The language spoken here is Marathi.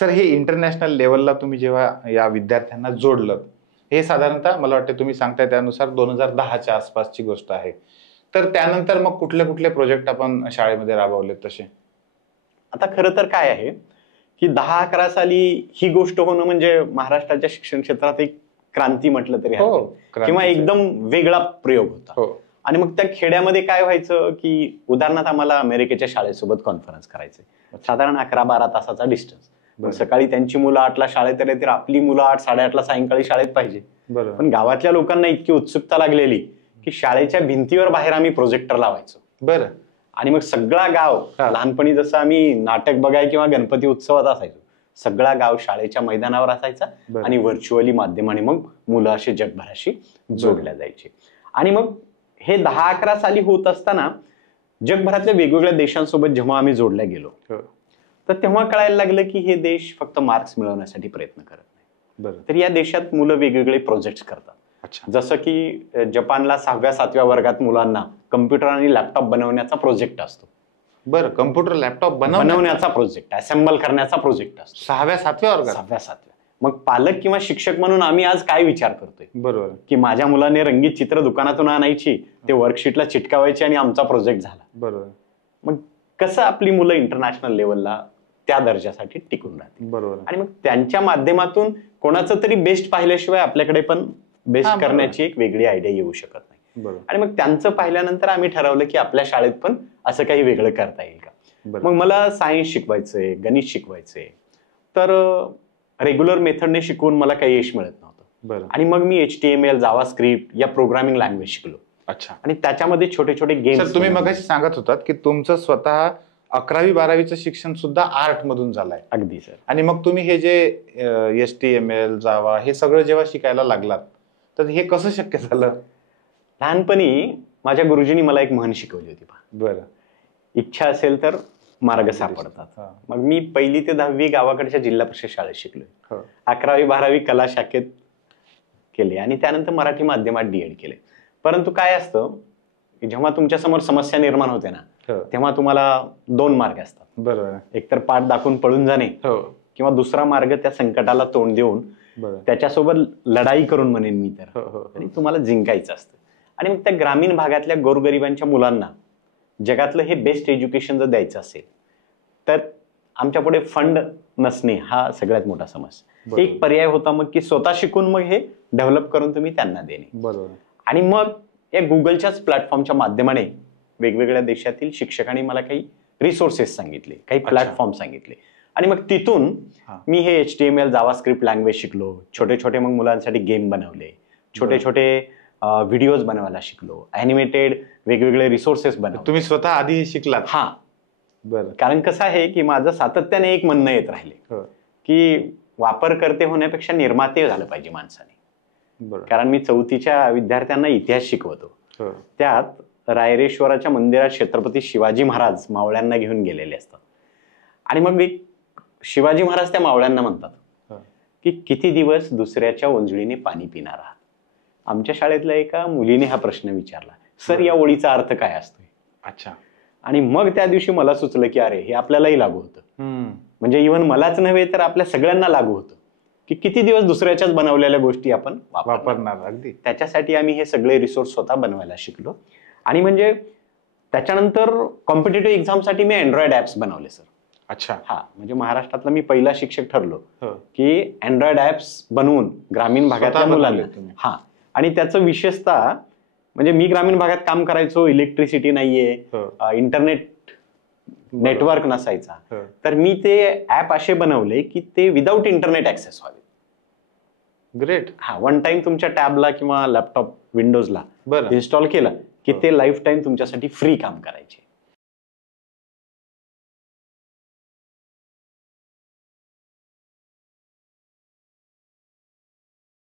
सर, हे इंटरनॅशनल लेवलला तुम्ही जेव्हा या विद्यार्थ्यांना जोडलं, हे साधारणतः मला वाटतं तुम्ही सांगताय त्यानुसार 2010च्या आसपासची गोष्ट आहे. तर त्यानंतर मग कुठले कुठले प्रोजेक्ट आपण शाळेमध्ये राबवलेत तसे? आता खरं तर काय आहे की 10-11 साली ही गोष्ट होणं म्हणजे महाराष्ट्राच्या शिक्षण क्षेत्रात एक क्रांती म्हटलं तरी हो, हरकत किंवा क्रांतीच आहे. एकदम वेगळा प्रयोग होता. हो. आणि मग त्या खेड्यामध्ये काय व्हायचं की उदाहरणार्थ आम्हाला अमेरिकेच्या शाळेसोबत कॉन्फरन्स करायचे, साधारण 11-12 तासाचा डिस्टन्स. बरं. सकाळी त्यांची मुलं 8ला शाळेत आले तर आपली मुलं 8-8:30ला सायंकाळी शाळेत पाहिजे. बरोबर. पण गावातल्या लोकांना इतकी उत्सुकता लागलेली की शाळेच्या भिंतीवर बाहेर आम्ही प्रोजेक्टर लावायचो. बरं. आणि मग सगळा गाव, हा. लहानपणी जसं आम्ही नाटक बघाय किंवा गणपती उत्सवात असायचो, सगळा गाव शाळेच्या मैदानावर असायचा बरं. आणि व्हर्च्युअली माध्यमाने मग मुलं असे जगभराशी जोडल्या जायचे. आणि मग हे 10-11 साली होत असताना जगभरातल्या वेगवेगळ्या देशांसोबत जेव्हा आम्ही जोडल्या गेलो, हो. तर तेव्हा कळायला लागलं की हे देश फक्त मार्क्स मिळवण्यासाठी प्रयत्न करत नाही, बरं. तर या देशात मुलं वेगवेगळे प्रोजेक्ट्स करतात. अच्छा. जसं की जपानला 6व्या-7व्या वर्गात मुलांना कम्प्युटर आणि लॅपटॉप बनवण्याचा प्रोजेक्ट असतो. बरं, कम्प्युटर लॅपटॉप बनवण्याचा प्रोजेक्ट, असेंबल करण्याचा प्रोजेक्ट असतो 6व्या-7व्या वर्गात. 6व्या-7व्या. मग पालक किंवा शिक्षक म्हणून आम्ही आज काय विचार करतोय बरोबर. की माझ्या मुलाने रंगीत चित्र दुकानातून आणायची, ते वर्कशीटला चिटकावायची आणि आमचा प्रोजेक्ट झाला. बरोबर. मग कसं आपली मुलं इंटरनॅशनल लेवलला त्या दर्जासाठी टिकून राहतील. बरोबर. आणि मग त्यांच्या माध्यमातून कोणाचं तरी बेस्ट पाहिल्याशिवाय आपल्याकडे पण बेस्ट बरोबर. करण्याची एक वेगळी आयडिया येऊ शकत नाही. बरोबर. आणि मग त्यांचं पाहिल्यानंतर आम्ही ठरवलं की आपल्या शाळेत पण असं काही वेगळं करता येईल का. बरं. मग मला सायन्स शिकवायचंय, गणित शिकवायचंय, तर रेग्युलर मेथडने शिकवून मला काही यश मिळत नव्हतं. बरं. आणि मग मी HTML, जावास्क्रिप्ट या प्रोग्रामिंग लँग्वेज शिकलो. अच्छा. आणि त्याच्यामध्ये छोटे छोटे गेम्स. सर, तुम्ही मगाशी सांगत होतात की तुमचं स्वतः 11वी-12वीचं शिक्षण सुद्धा आर्ट मधून झालंय. अगदी सर. आणि मग तुम्ही हे जे HTML, जावा हे सगळं जेव्हा शिकायला लागलात, तर हे कसं शक्य झालं? लहानपणी माझ्या गुरुजींनी मला एक म्हण शिकवली होती. बरं. इच्छा असेल तर मार्ग सापडतात. हा. मग मी 1ली ते 10वी गावाकडच्या जिल्हा परिषद शाळेत शिकलोय. हो. 11वी-12वी कला शाखेत केले आणि त्यानंतर मराठी माध्यमात DED केले. परंतु काय असतं की जेव्हा तुमच्या समोर समस्या निर्माण होते ना, हो. तेव्हा तुम्हाला 2 मार्ग असतात. बरोबर. एकतर पाठ दाखवून पळून जाणे, हो. किंवा दुसरा मार्ग त्या संकटाला तोंड देऊन बरं. त्याच्यासोबत लढाई करून म्हणेन मी तर, हो, हो, हो. आणि तुम्हाला जिंकायचं असतं. आणि मग त्या ग्रामीण भागातल्या गोरगरिबांच्या मुलांना जगातलं हे बेस्ट एज्युकेशन जर द्यायचं असेल तर आमच्या पुढे फंड नसणे हा सगळ्यात मोठा समस्या. बरोबर. एक पर्याय होता मग की स्वतः शिकून मग हे डेव्हलप करून तुम्ही त्यांना देणे. बरोबर. आणि मग या गुगलच्याच प्लॅटफॉर्मच्या माध्यमाने वेगवेगळ्या देशातील शिक्षकांनी मला काही रिसोर्सेस सांगितले, काही प्लॅटफॉर्म सांगितले. आणि मग तिथून मी हे HTML, जावास्क्रिप्ट लँग्वेज शिकलो. छोटे छोटे मग मुलांसाठी गेम बनवले, छोटे छोटे व्हिडिओज बनवायला शिकलो, ॲनिमेटेड वेगवेगळे रिसोर्सेस बनवले. तुम्ही स्वतः आधी शिकलात? हा. बरं. कारण कसं आहे की माझं सातत्याने एक म्हणणं येत राहिले हो. की वापरकर्ते होण्यापेक्षा निर्माते झालं पाहिजे माणसाने. बरं. कारण मी 4थीच्या विद्यार्थ्यांना इतिहास शिकवतो. हो. त्यात रायरेश्वराच्या मंदिरात छत्रपती शिवाजी महाराज मावळ्यांना घेऊन गेलेले असतात. आणि मग एक शिवाजी महाराज त्या मावळ्यांना म्हणतात की किती दिवस दुसऱ्याच्या ओंजळीने पाणी पिणार आहात. आमच्या शाळेतल्या एका मुलीने हा प्रश्न विचारला, सर या ओळीचा अर्थ काय असतोय? अच्छा. आणि मग त्या दिवशी मला सुचलं की अरे हे आपल्यालाही लागू होतं. म्हणजे इव्हन मलाच नव्हे तर आपल्या सगळ्यांना लागू होतं की किती दिवस दुसऱ्याच्याच बनवलेल्या गोष्टी आपण वापरणार. अगदी. त्याच्यासाठी आम्ही हे सगळे रिसोर्स स्वतः बनवायला शिकलो. आणि म्हणजे त्याच्यानंतर कॉम्पिटेटिव्ह एक्झामसाठी मी अँड्रॉइड ॲप्स बनवले सर. अच्छा. हा, म्हणजे महाराष्ट्रातला मी पहिला शिक्षक ठरलो हो. की अँड्रॉइड ॲप्स बनवून ग्रामीण भागातल्या मुलांना. हा. आणि त्याचं विशेषतः म्हणजे मी ग्रामीण भागात काम करायचो, इलेक्ट्रिसिटी नाहीये, इंटरनेट नेटवर्क नसायचा, तर मी ते ऍप असे बनवले की ते विदाऊट इंटरनेट ऍक्सेस व्हावे. ग्रेट. हा, वन टाइम तुमच्या टॅबला किंवा लॅपटॉप विंडोजला इन्स्टॉल केलं की ते लाईफ टाइम तुमच्यासाठी फ्री काम करायचे.